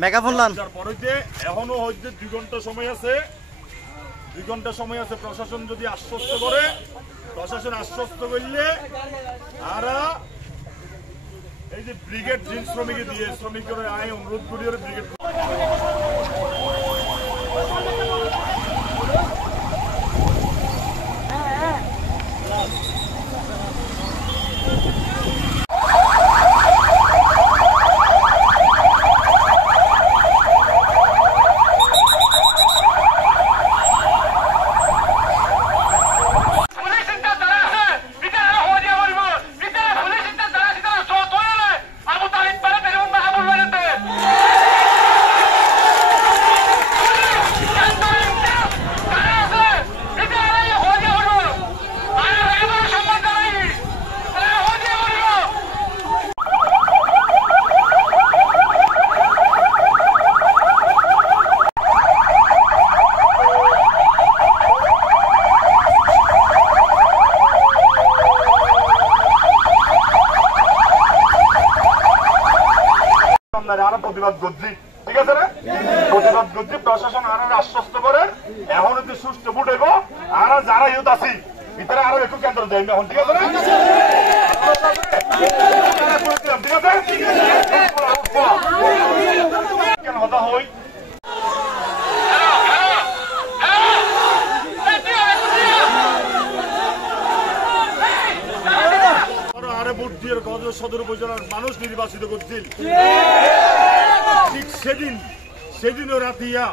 megaphone লান পরে এখনো হইতে 2 ঘন্টা সময় আছে 2 ঘন্টা সময় আছে প্রশাসন যদি আশ্বস্ত করে প্রশাসন আশ্বস্ত করলে আর এই যে ব্রিগেড জিন শ্রমিকে দিয়ে শ্রমিকের আয় অনুরোধ করি ব্রিগেড প্রতিবাদ করছি ঠিক আছে না প্রতিবাদ করছি প্রশাসন আরো আশ্বস্ত করে এখন যদি সুস্থ ফুটাইব আর যারা ইউথ আছি ভিতরে আরো একটু কেন্দ্র দেয় এখন ঠিক আছে না ঠিক আছে কেন হতা হই সদর উপজেলার মানুষ নির্বাচিত করছিল ঠিক সেদিনও রাতিয়া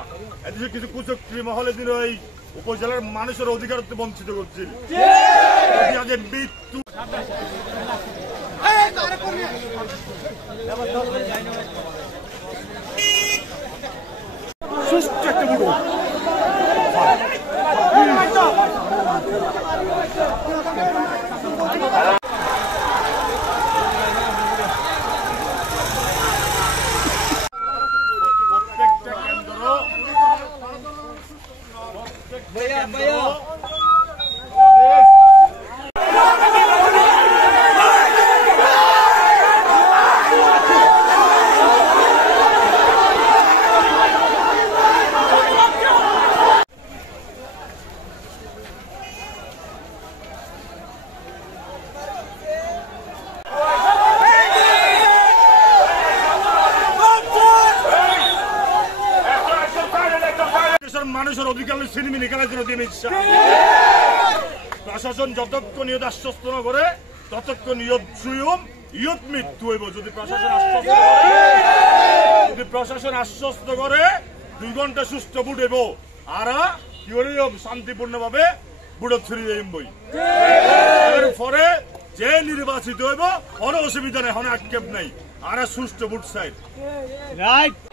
এদেশে কিছু কুচক্রী মহলে দিন এই উপজেলার মানুষের অধিকার বঞ্চিত করছিল মৃত্যু সুস্থ একটা বুড়ো মানুষের অধিকার ছিনিমিনি খেলার জন্য দিয়ে প্রশাসন যতক্ষণ ইয়ত আশ্বস্ত না করে ততক্ষণ ইয়ত মৃত্যু হইব যদি প্রশাসন আশ্বস্ত করে 2 ঘন্টা সুস্থ বুড়েব আর কি হলে শান্তিপূর্ণ ভাবে বুড়ো ছড়িয়ে বই পরে যে নির্বাচিত হইব কোনো অসুবিধা নেই এখন আক্ষেপ নাই আর সুস্থ বুট সাইড রাইট